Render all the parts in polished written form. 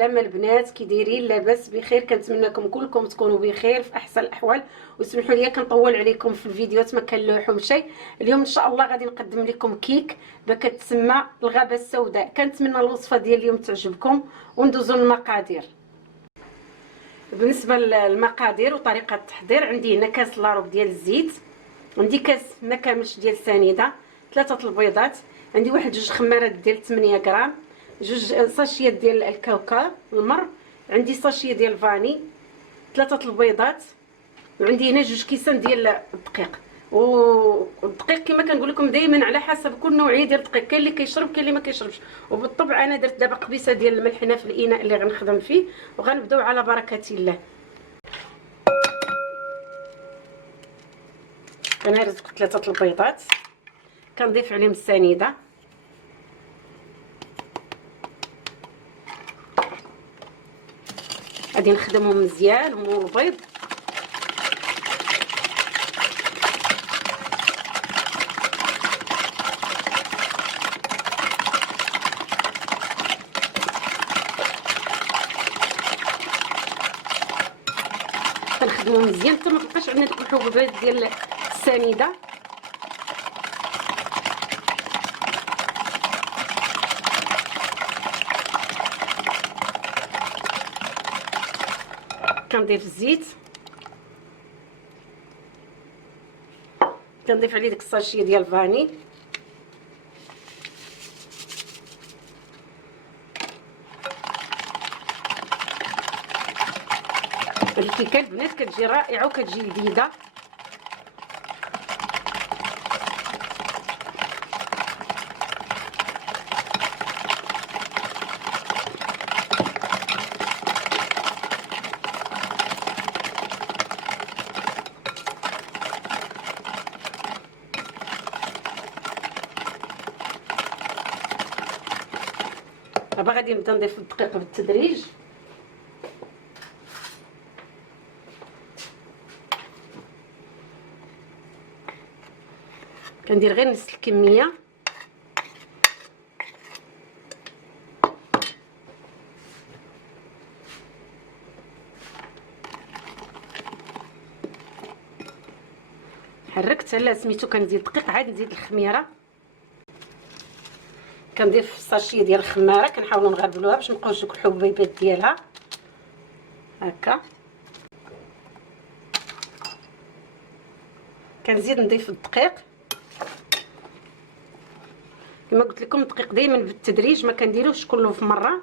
السلامه البنات، كي دايرين؟ لاباس بخير؟ كنتمنىكم كلكم تكونوا بخير في احسن الاحوال. واسمحوا لي كنطول عليكم في الفيديوهات، ما كنلوحهم شيء. اليوم ان شاء الله غادي نقدم لكم كيك كتسمى الغابه السوداء. كنتمنى الوصفه ديال اليوم تعجبكم وندوزو للمقادير. بالنسبه للمقادير وطريقه التحضير، عندي هنا كاس لاروب ديال الزيت، عندي كاس مكامش ديال سنيده، 3 البيضات، عندي واحد 2 خمارات ديال 8 غرام، 2 ساشيات ديال الكاوكاو المر، عندي ساشيه ديال الفاني، 3 البيضات، وعندي هنا 2 كيسان ديال الدقيق. والدقيق كما كنقول لكم دائما على حسب كل نوعيه ديال الدقيق، كاين اللي كيشرب كاين اللي ما كيشربش. وبالطبع انا درت دابا قبيصه ديال الملح هنا في الاناء اللي غنخدم فيه، وغنبداو على بركه الله. انا رزقت 3 البيضات، كنضيف عليهم السنيده، غادي نخدمهم مزيان مول البيض. كنخدمهم مزيان حتى ما تبقاش عندنا ديك الحبوبات ديال السنيده. كنضيف الزيت، كنضيف عليه ديك الساشيه ديال الفاني، الكيكه البنات كتجي رائعه وكتجي لذيذه. دابا غادي نبدا نضيف الدقيق بالتدريج. كندير غير نص الكميه، حركت على سميتو. كنزيد الدقيق، عاد نزيد الخميره، كنضيف الساشيه ديال الخماره، كنحاولوا نغربلوها باش مابقاوش دوك الحبيبات ديالها هكا. كنزيد نضيف الدقيق كما قلت لكم، الدقيق دائما بالتدريج، ما كنديروش كله في مره.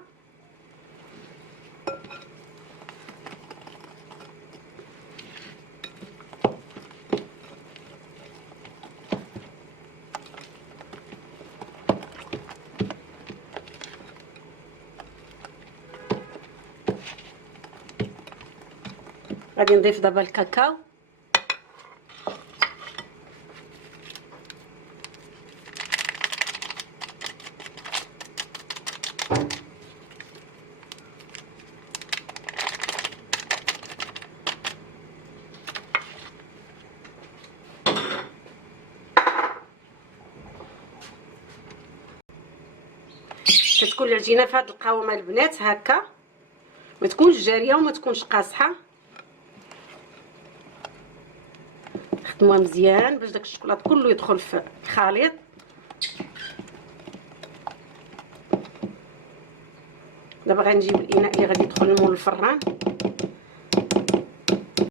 غادي نضيف دابا الكاكاو، كتكون العجينه في هذا القوام البنات هكا، ما تكونش جاريه وما تكونش قاصحه. نخدموها مزيان باش داك الشوكولاط كله يدخل في الخليط. دابا غنجيب الاناء اللي غادي يدخل المول الفران.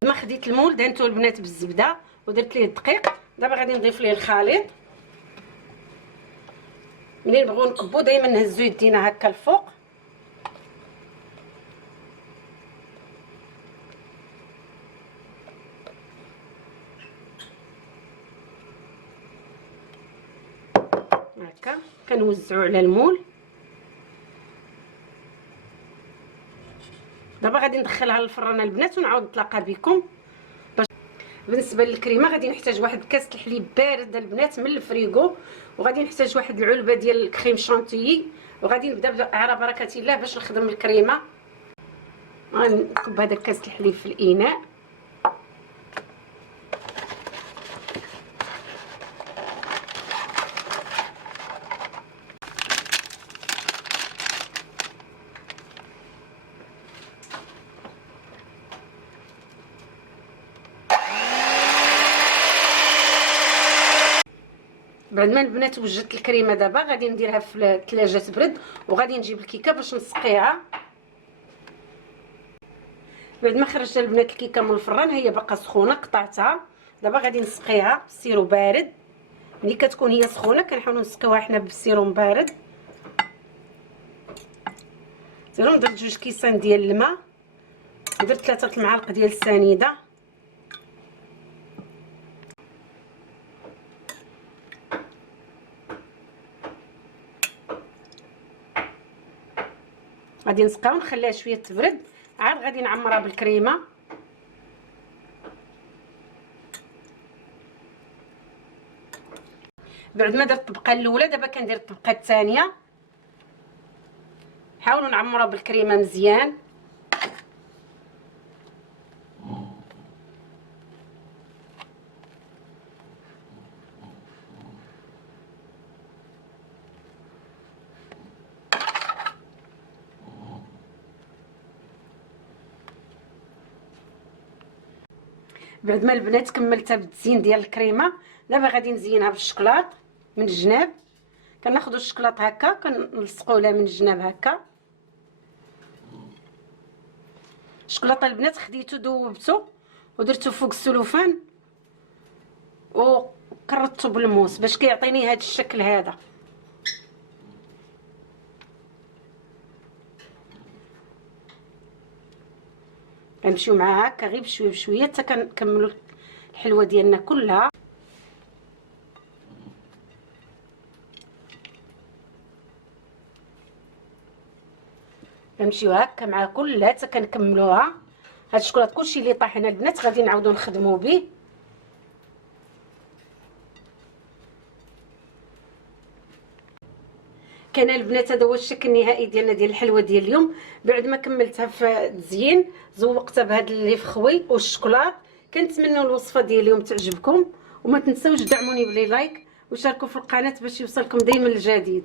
ما خديت المول دهنتو البنات بالزبده ودرت ليه الدقيق. دابا غادي نضيف ليه الخليط. ملي نبغيو نكبو دائما نهزو يدينا هكا الفوق، هكا كنوزعو على المول. دابا غادي ندخلها للفران البنات ونعاود نتلاقى بكم. بالنسبه للكريمه غادي نحتاج واحد كاس الحليب بارد البنات من الفريغو، وغادي نحتاج واحد العلبه ديال الكريم شانتيي، وغادي نبدا على بركه الله باش نخدم الكريمه. غنكب هذا كاس الحليب في الاناء، بعد ما البنات وجدت الكريمه دابا غادي نديرها في الثلاجه تبرد، وغادي نجيب الكيكه باش نسقيها. بعد ما خرجت البنات الكيكه من الفران هي باقا سخونه، قطعتها دابا غادي نسقيها بالسيرو بارد. ملي كتكون هي سخونه كنحاولوا نسقيوها حنا بالسيروم بارد. درت 2 كيسان ديال الماء، درت 3 المعالق ديال السنيده، غادي نسقيها ونخليها شويه تبرد، عاد غادي نعمرها بالكريمه. بعد ما درت الطبقه الاولى دابا كندير الطبقه الثانيه. حاولوا نعمروها بالكريمه مزيان. بعد ما البنات كملتها بالتزيين ديال الكريمه، دابا غادي نزينها بالشكلاط من الجناب. كناخذوا الشكلاط هكا كنلصقوا لها من الجناب هكا. الشكلاط البنات خديتو ذوبتو ودرتو فوق السلوفان وكرطتو بالموس باش كيعطيني هذا الشكل هذا. غنمشيو معاها هكا غير بشويه بشويه حتى كنكملوا الحلوه ديالنا كلها. غنمشيو هكا مع كلها حتى كنكملوها. هاد الشكلاط كلشي اللي طاح هنا البنات غادي نعاودو نخدمو به. كان البنات هذا هو الشكل النهائي ديالنا ديال الحلوه ديال اليوم. بعد ما كملتها في التزيين زوقتها بهذا الليف خوي والشكلاط. كنتمنوا الوصفه ديال اليوم تعجبكم، وما تنساوش دعموني بلي لايك وشاركوا في القناه باش يوصلكم دائما الجديد.